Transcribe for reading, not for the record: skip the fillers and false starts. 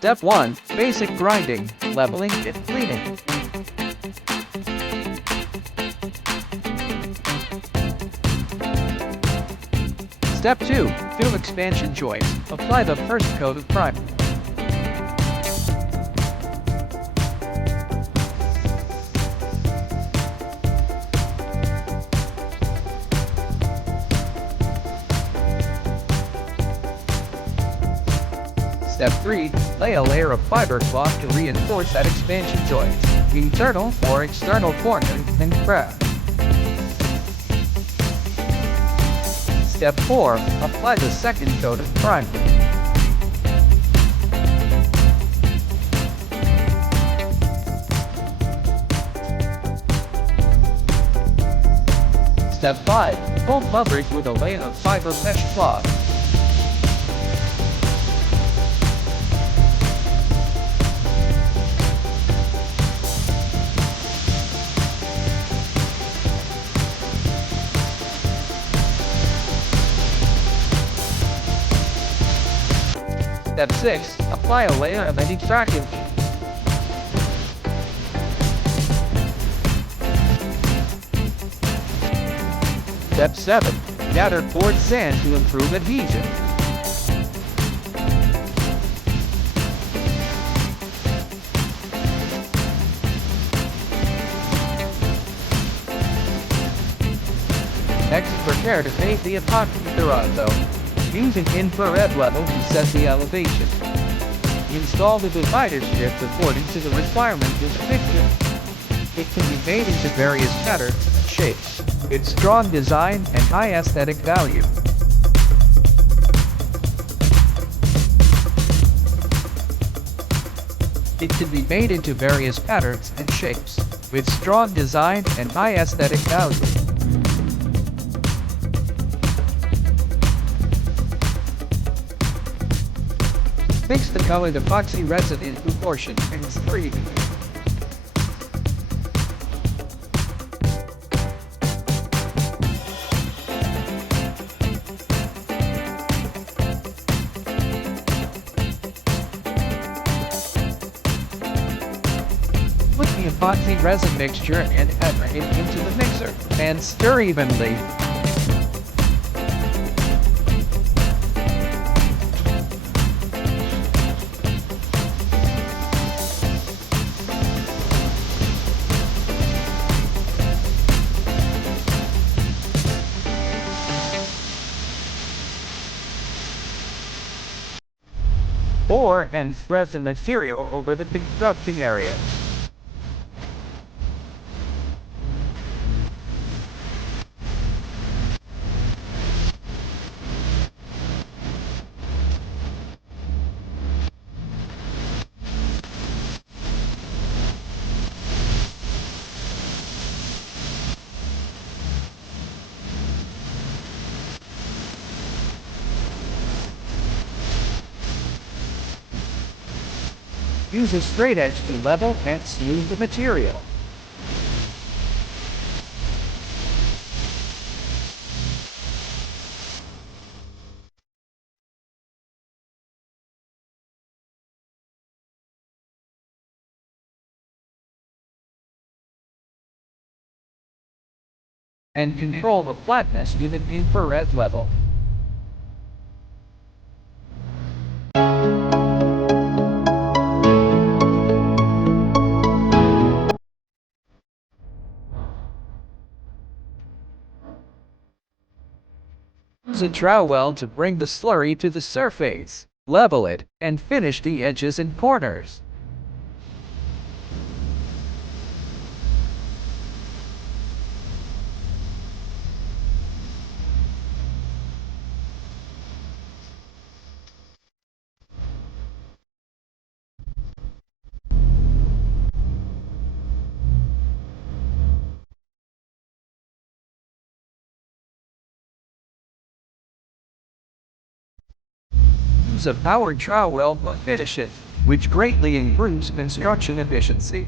Step 1. Basic grinding, leveling, and cleaning. Step 2. Fill expansion joints. Apply the first coat of primer. Step 3. Lay a layer of fiberglass to reinforce that expansion joint. Internal or external corners and crack. Step 4. Apply the second coat of primer. Step 5. Fold fabric with a layer of fiber mesh cloth. Step 6. Apply a layer of anti-cracking. Step 7. Gather poured sand to improve adhesion. Next, prepare to paint the epoxy terrazzo. Use an infrared level to set the elevation. Install the divider strip according to the requirements of the picture. It can be made into various patterns and shapes. Its strong design and high aesthetic value. It can be made into various patterns and shapes, with strong design and high aesthetic value. Mix the colored epoxy resin in proportion and spread. Put the epoxy resin mixture and add it into the mixer and stir evenly. Pour and spread the material over the construction area. Use a straight edge to level and smooth the material. And control the flatness with an infrared level. Use a trowel to bring the slurry to the surface, level it, and finish the edges and corners. Use a powered trowel to finish it, which greatly improves construction efficiency.